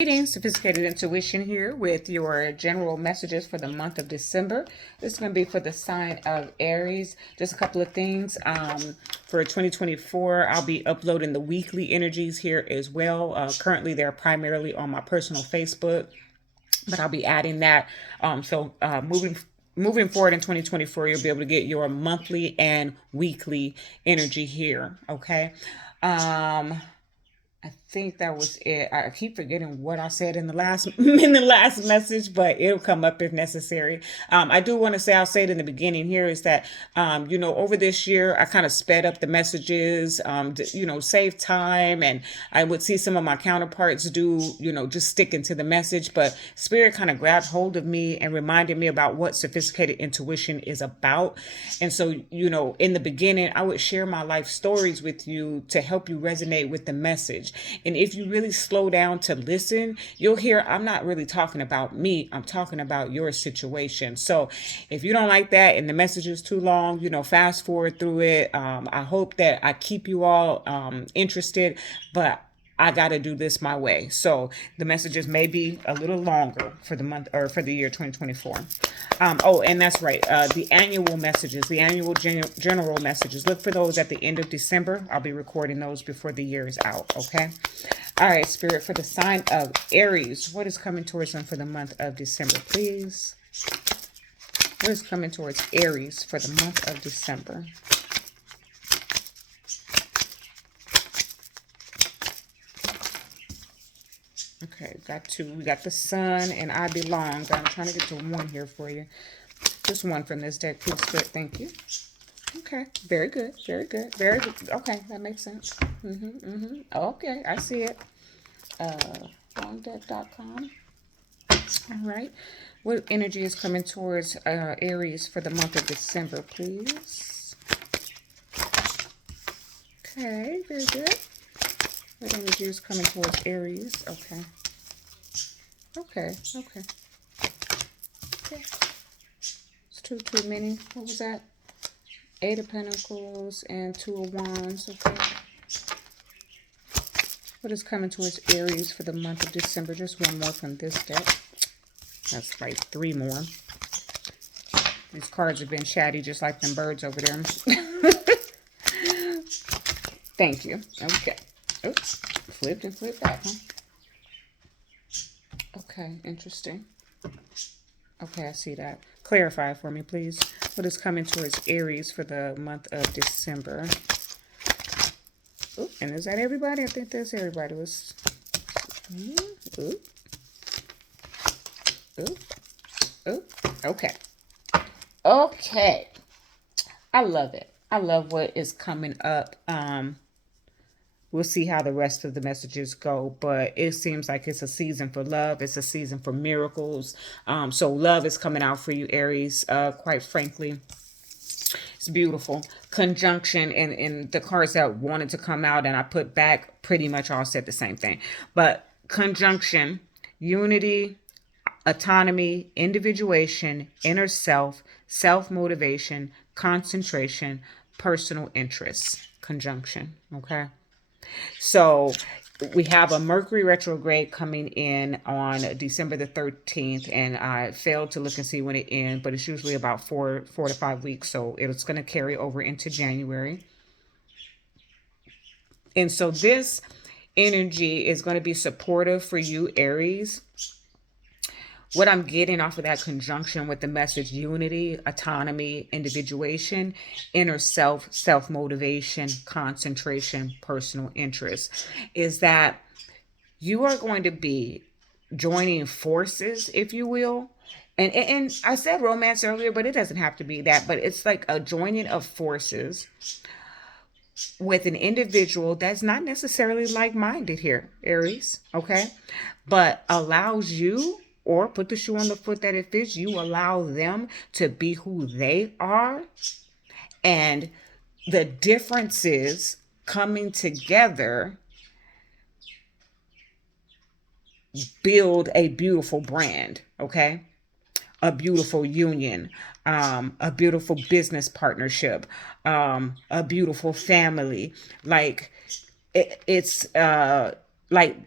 Sophisticated Intuition here with your general messages for the month of December. This is going to be for the sign of Aries. Just a couple of things. For 2024, I'll be uploading the weekly energies here as well. Currently, they're primarily on my personal Facebook, but I'll be adding that. Moving forward in 2024, you'll be able to get your monthly and weekly energy here. Okay. I think that was it. I keep forgetting what I said in the last in the last message, but it'll come up if necessary. I do want to say, I'll say it in the beginning here, is that over this year I kind of sped up the messages, save time, and I would see some of my counterparts do, just sticking to the message. But Spirit kind of grabbed hold of me and reminded me about what sophisticated intuition is about. And so, in the beginning, I would share my life stories with you to help you resonate with the message. And if you really slow down to listen, you'll hear I'm not really talking about me. I'm talking about your situation. So if you don't like that and the message is too long, fast forward through it. I hope that I keep you all interested, but I got to do this my way. So the messages may be a little longer for the month or for the year 2024. And that's right. The annual messages, the annual general messages, look for those at the end of December. I'll be recording those before the year is out. Okay. All right, Spirit, for the sign of Aries, what is coming towards them for the month of December, please? What is coming towards Aries for the month of December? Okay, got two. We got the Sun and I Belong. I'm trying to get to one here for you. Just one from this deck, please, Spirit. Thank you. Okay, very good, very good, very good. Okay, that makes sense. Okay, I see it. Longdeck.com. All right. What energy is coming towards Aries for the month of December, please? Okay, very good. What energy is coming towards Aries? Okay. Okay. It's too many. What was that? Eight of Pentacles and Two of Wands. Okay. What is coming towards Aries for the month of December? Just one more from this deck. That's right, three more. These cards have been chatty just like them birds over there. Thank you. Okay. Oops. Flipped and flipped back, huh? Okay, interesting. Okay, I see that. Clarify for me, please. What is coming towards Aries for the month of December? Ooh, and is that everybody? I think that's everybody. Was ooh. Okay. Okay. I love it. I love what is coming up. We'll see how the rest of the messages go, but it seems like it's a season for love. It's a season for miracles. So love is coming out for you, Aries. Quite frankly, it's beautiful. Conjunction and the cards that wanted to come out and I put back pretty much all said the same thing. But conjunction, unity, autonomy, individuation, inner self, self-motivation, concentration, personal interests. Conjunction, okay? So we have a Mercury retrograde coming in on December the 13th, and I failed to look and see when it ends, but it's usually about four to 5 weeks, so it's going to carry over into January. And so this energy is going to be supportive for you, Aries. What I'm getting off of that conjunction with the message unity, autonomy, individuation, inner self, self-motivation, concentration, personal interest, is that you are going to be joining forces, if you will. And I said romance earlier, but it doesn't have to be that. But it's like a joining of forces with an individual that's not necessarily like-minded here, Aries, okay? But allows you, or put the shoe on the foot that it fits, you allow them to be who they are. And the differences coming together build a beautiful brand, okay? A beautiful union, a beautiful business partnership, a beautiful family. Like it's like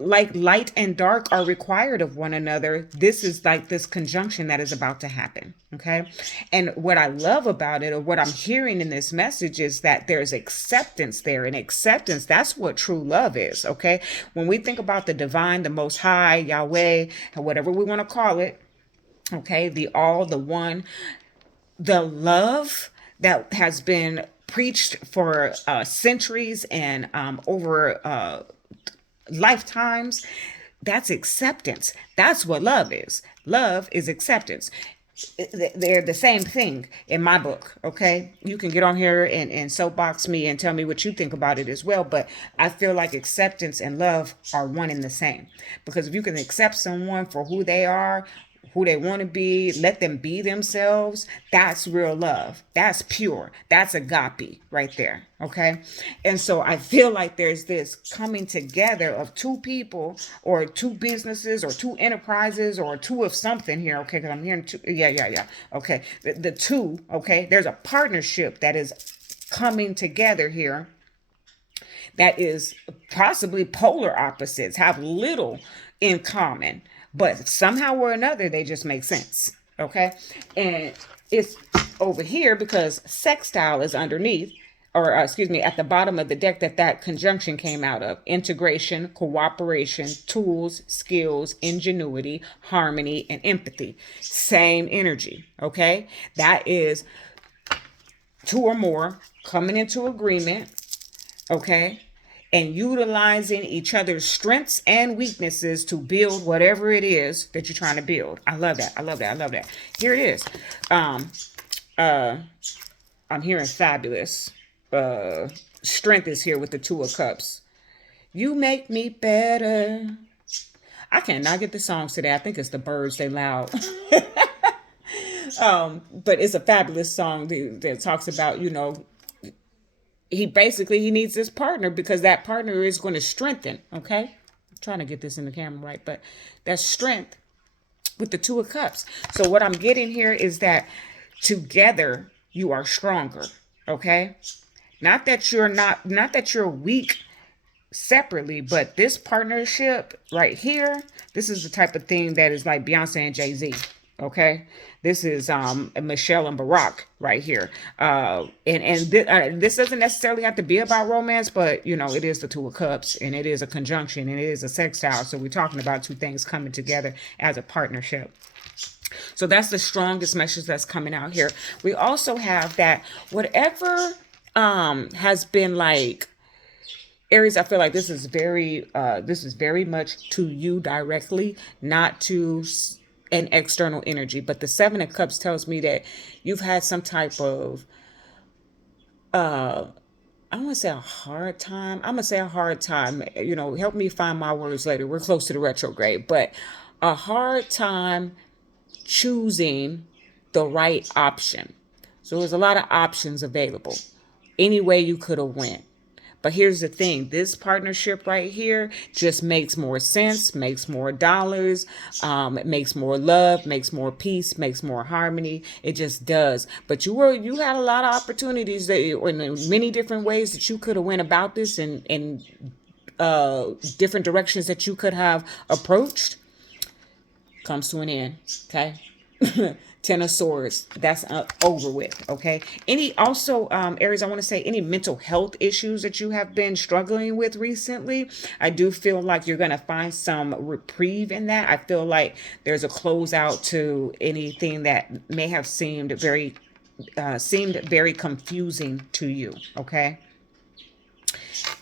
like light and dark are required of one another, this is like this conjunction that is about to happen. Okay. And what I love about it, or what I'm hearing in this message, is that there's acceptance there. And acceptance, that's what true love is. Okay. When we think about the divine, the most high, Yahweh, or whatever we want to call it, okay, the all, the one, the love that has been preached for centuries and over lifetimes, that's acceptance. That's what love is. Love is acceptance. They're the same thing in my book. Okay, you can get on here and soapbox me and tell me what you think about it as well, but I feel like acceptance and love are one and the same, because if you can accept someone for who they are, who they want to be, let them be themselves, that's real love. That's pure. That's agape right there. Okay. And so I feel like there's this coming together of two people or two businesses or two enterprises or two of something here. Okay. Because I'm hearing two. Yeah. Okay. The two. Okay. There's a partnership that is coming together here that is possibly polar opposites, have little in common, but somehow or another they just make sense. Okay. And it's over here because sextile is underneath, or excuse me, at the bottom of the deck, that conjunction came out of: integration, cooperation, tools, skills, ingenuity, harmony, and empathy. Same energy. Okay. That is two or more coming into agreement. Okay. And utilizing each other's strengths and weaknesses to build whatever it is that you're trying to build. I love that. I love that. I love that. Here it is. I'm hearing fabulous. Strength is here with the Two of Cups. You make me better. I cannot get the songs today. I think it's the birds. They loud. But it's a fabulous song that talks about, he needs this partner because that partner is going to strengthen. Okay. I'm trying to get this in the camera right, but that's strength with the Two of Cups. So what I'm getting here is that together you are stronger. Okay. Not that you're weak separately, but this partnership right here, this is the type of thing that is like Beyonce and Jay-Z. Okay, this is Michelle and Barack right here, this doesn't necessarily have to be about romance, but it is the Two of Cups, and it is a conjunction, and it is a sextile. So we're talking about two things coming together as a partnership. So that's the strongest message that's coming out here. We also have that whatever has been like, Aries, I feel like this is very much to you directly, not to an external energy. But the Seven of Cups tells me that you've had some type of I don't want to say a hard time. I'm gonna say a hard time. Help me find my words later. We're close to the retrograde, but a hard time choosing the right option. So there's a lot of options available. Any way you could have went. But here's the thing, this partnership right here just makes more sense, makes more dollars, it makes more love, makes more peace, makes more harmony. It just does. But you had a lot of opportunities that in many different ways that you could have went about this, in different directions that you could have approached. Comes to an end. Okay. Ten of Swords, that's over with. Okay. Aries, I want to say any mental health issues that you have been struggling with recently, I do feel like you're going to find some reprieve in that. I feel like there's a closeout to anything that may have seemed very confusing to you. Okay.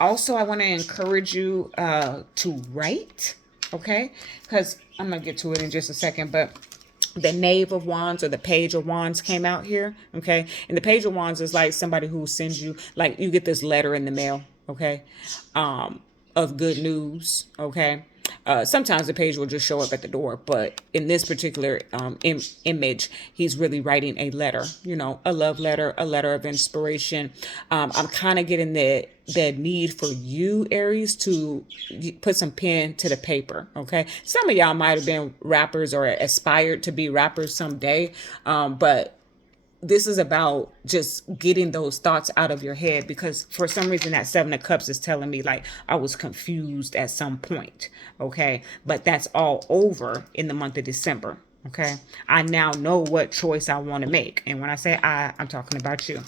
Also, I want to encourage you to write. Okay. Because I'm going to get to it in just a second, but the Knave of Wands or the Page of Wands came out here. Okay. And the Page of Wands is like somebody who sends you, like, you get this letter in the mail. Okay. Of good news. Okay. Sometimes the page will just show up at the door, but in this particular image, he's really writing a letter, a love letter, a letter of inspiration. I'm kind of getting the need for you, Aries, to put some pen to the paper. Okay. Some of y'all might have been rappers or aspired to be rappers someday. But this is about just getting those thoughts out of your head, because for some reason that 7 of Cups is telling me like I was confused at some point. Okay. But that's all over in the month of December. Okay. I now know what choice I want to make. And when I say I'm talking about you.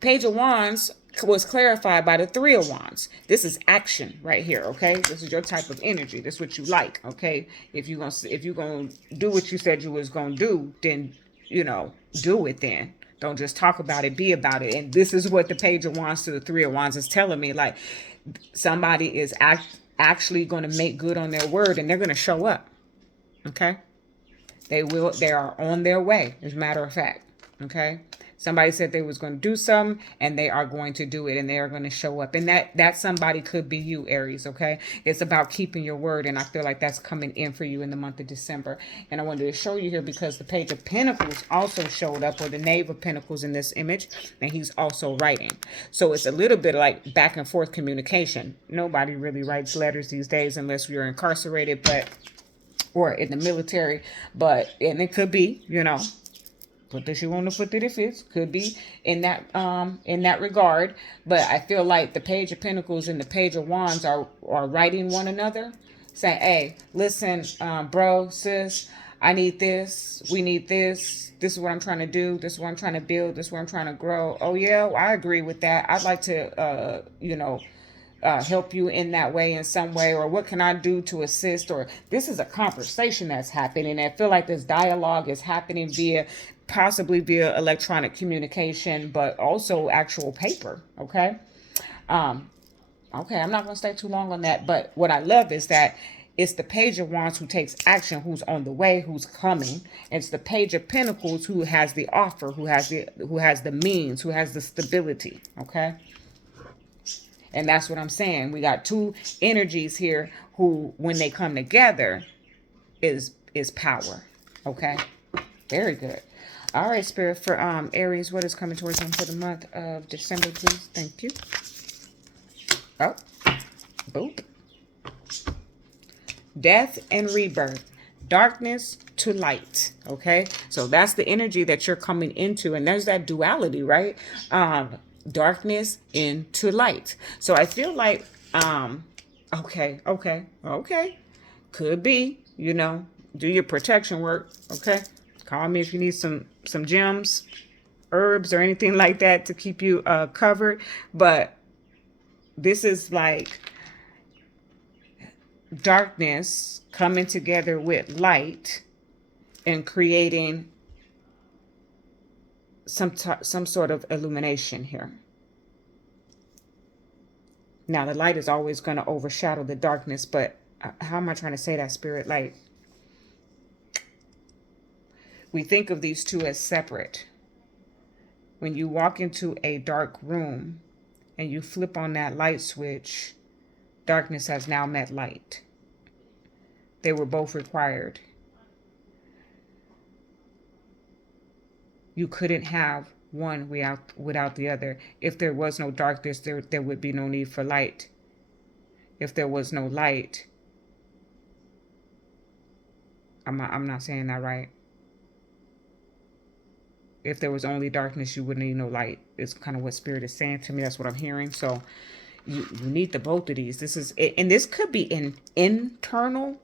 Page of Wands was clarified by the 3 of Wands. This is action right here, okay? This is your type of energy. This is what you like, okay? If you're gonna do what you said you was gonna do, then do it then. Don't just talk about it, be about it. And this is what the Page of Wands to the 3 of Wands is telling me. Like, somebody is actually going to make good on their word, and they're going to show up, okay? They are on their way, as a matter of fact, okay? Somebody said they was going to do something, and they are going to do it, and they are going to show up. And that somebody could be you, Aries, okay? It's about keeping your word, and I feel like that's coming in for you in the month of December. And I wanted to show you here because the Page of Pentacles also showed up, or the Knave of Pentacles in this image, and he's also writing. So it's a little bit like back and forth communication. Nobody really writes letters these days unless you're incarcerated, or in the military, and it could be, put the shoe on the foot that it fits. Could be in that regard. But I feel like the Page of Pentacles and the Page of Wands are writing one another, saying, hey, listen, bro, sis, I need this. We need this. This is what I'm trying to do. This is what I'm trying to build. This is what I'm trying to grow. Oh, yeah, I agree with that. I'd like to, help you in that way, in some way, or what can I do to assist? Or this is a conversation that's happening. And I feel like this dialogue is happening possibly via electronic communication, but also actual paper. Okay. Okay. I'm not going to stay too long on that, but what I love is that it's the Page of Wands who takes action, who's on the way, who's coming. It's the Page of Pentacles who has the offer, who has the means, who has the stability. Okay. And that's what I'm saying. We got two energies here who, when they come together, is power. Okay? Very good. All right, Spirit, for Aries, what is coming towards them for the month of December, please? Thank you. Oh, boop. Death and rebirth. Darkness to light. Okay? So that's the energy that you're coming into. And there's that duality, right? Darkness into light. So I feel like okay, could be, do your protection work. Okay, call me if you need some gems, herbs, or anything like that to keep you covered. But this is like darkness coming together with light and creating some sort of illumination here. Now, the light is always going to overshadow the darkness, but how am I trying to say that, Spirit? Like, we think of these two as separate. When you walk into a dark room and you flip on that light switch, darkness has now met light. They were both required. You couldn't have one without the other. If there was no darkness, there would be no need for light. If there was no light, I'm not saying that right. If there was only darkness, you wouldn't need no light. It's kind of what Spirit is saying to me. That's what I'm hearing. So you need the both of these. And this could be an internal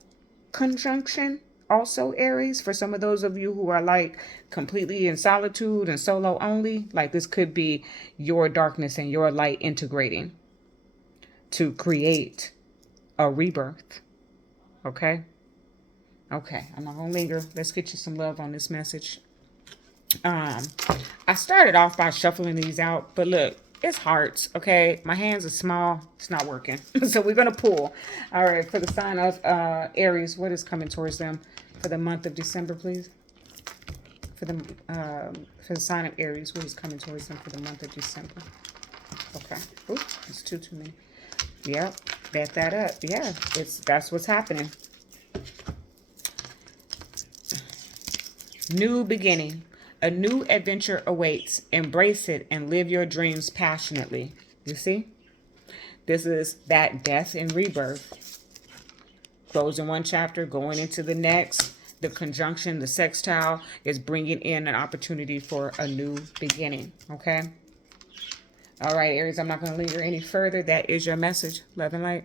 conjunction. Also, Aries, for some of those of you who are like completely in solitude and solo only, like this could be your darkness and your light integrating to create a rebirth. Okay? Okay, I'm not going to linger. Let's get you some love on this message. I started off by shuffling these out, but look, it's hearts, okay? My hands are small. It's not working. So we're going to pull. All right, for the sign of Aries, what is coming towards them for the month of December, please? For the sign of Aries, what is coming towards them for the month of December? Okay. Oop, it's too many. Yep, bet that up. Yeah, that's what's happening. New beginning. A new adventure awaits. Embrace it and live your dreams passionately. You see? This is that death and rebirth. Closing one chapter, going into the next. the conjunction, the sextile is bringing in an opportunity for a new beginning. Okay. All right, Aries, I'm not going to linger any further. That is your message. Love and light.